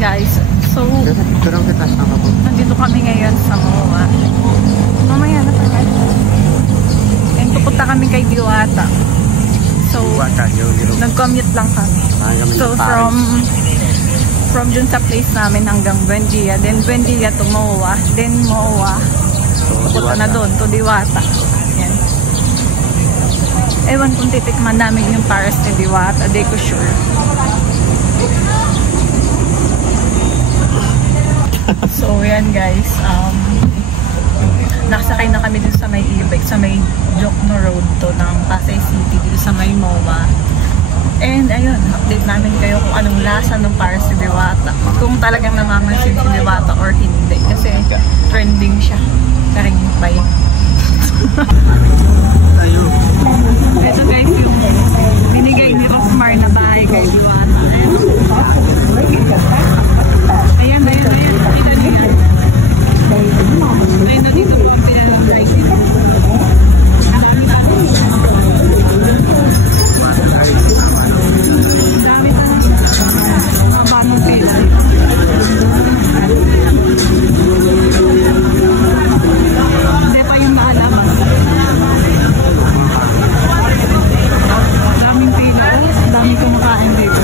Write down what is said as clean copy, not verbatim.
guys, so nandito kami ngayon sa MOA. Mamaya na pala. And pupunta kami kay Diwata. So nag-commute lang kami. So from dun sa place namin hanggang Buendia, then Buendia to MOA, then MOA pupunta na dun to Diwata. Yan. Ewan kung titikman namin yung Pares ni Diwata, di ko sure. So yan guys, nakasakay na kami dun sa may e-bike, sa may Jokno Road to ng Pasay City, dito sa may MOA. And ayun, update namin kayo kung anong lasa ng Pares ni Diwata, kung talagang namamansin si Diwata or hindi, kasi trending siya. Karing bye. Ito guys yung binigay ni Osmar na bahay kay Diwata. Ayan. Ito niya. Ayun na dito po ang pinalagay. Dami na ang banong pila. Hindi pa yung maalaman. Daming pila. Daming kumakain dito.